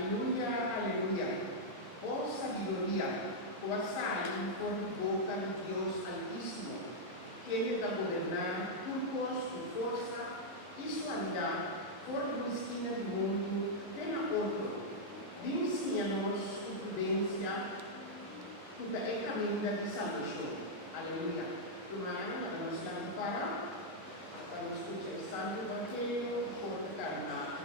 Aleluya, aleluya. Oh sabiduría, kuasai por boca de Dios Altísimo, que Él va a gobernar juntos su fuerza y su andar por la esquina del mundo de la otro. Enséñanos su prudencia, tu el camino de salvación. Aleluya. Hermano, la nos para escuchar el Santo Evangelio por la carta.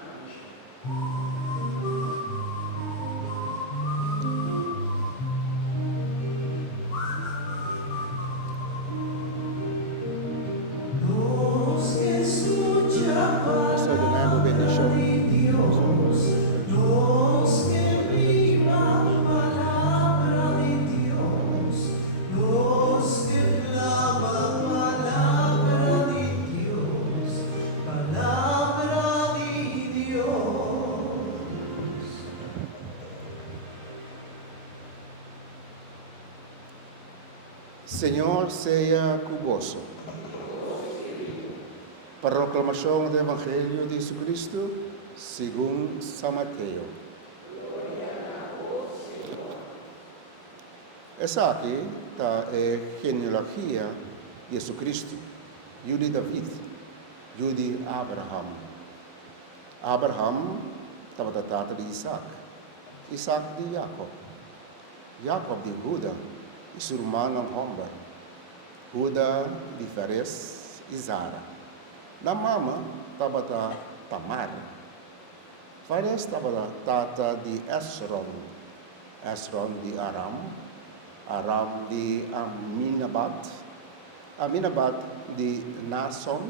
Señor sea cuboso. Proclamación del Evangelio de Jesucristo según San Mateo. Esa aquí está genealogía de Jesucristo, de David, de Abraham. Abraham estava da tata de Isaac, Isaac de Jacob, Jacob de Judá e sua irmã Homba, Judá de Fares e Zara. Na mama estava da Tamar. Fares estava da tata de Esron, Esron de Aram, Aram de Aminabad, Aminabad de Nason,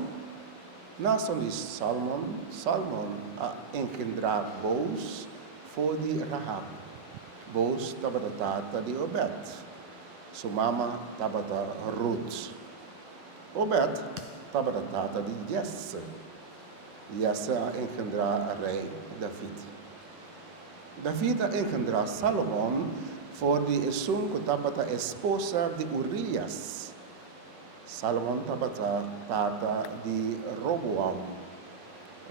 Nason de Salmon, Salmon a engendrar Boaz, foi de Rahab. Boaz estava da tata de Obed. Sua mama estava da Ruth. Obed estava da tata de Jesse. Jesse a engendrar rei David. David a engendrar Salomão, foi de Esum, que estava da esposa de Urias. Salomão estava da tata de Roboam.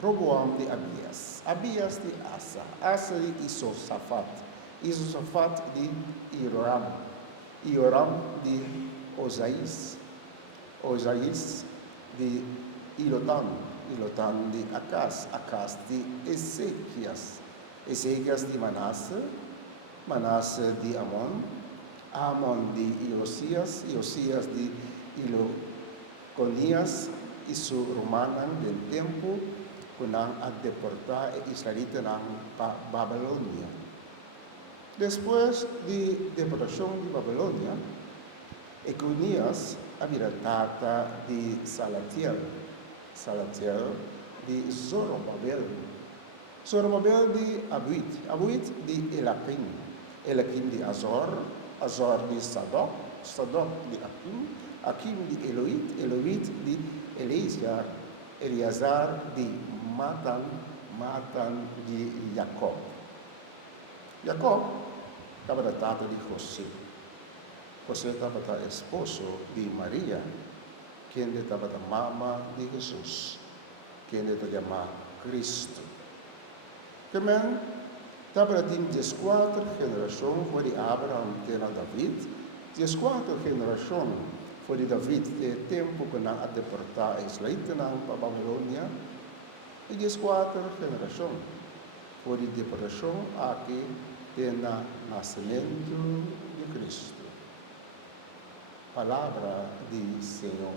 Roboam de Abias. Abias de Asa. Asa de Isosafat. Isosafat de Ioram. Ioram de Osaías. Osaías de Ilotam. Ilotam de Acas. Acas de Ezequias. Ezequias de Manasse. Manasse de Amon. Amon de Iosias. Iosias de Iloconias e su romanan del tempo kunang a deportar Israelita para Babilonia. Después de deportación de Babilonia, Econias había tata de Salatiel, Salatiel de Zorobabel, Zorobabel de Abuit, Abuit de Elakim, Elakim de Azor, Azor de Sadoc, Sadoc de Akim, Akim de Eloit, Eloit de Eleazar, Eleazar de Matan, Matan de Jacob. Jacob estava da tata de José. José estava da esposo de Maria, quem estava da mama de Jesus, quem estava chamado Cristo. Também estava da 14 geração foi de Abraham até David, 14 geração foi de David, de tempo que não a deportar Israelita para Babilônia, e 14 geração foi de deportação aqui no nascimento de Cristo. Palavra do Senhor.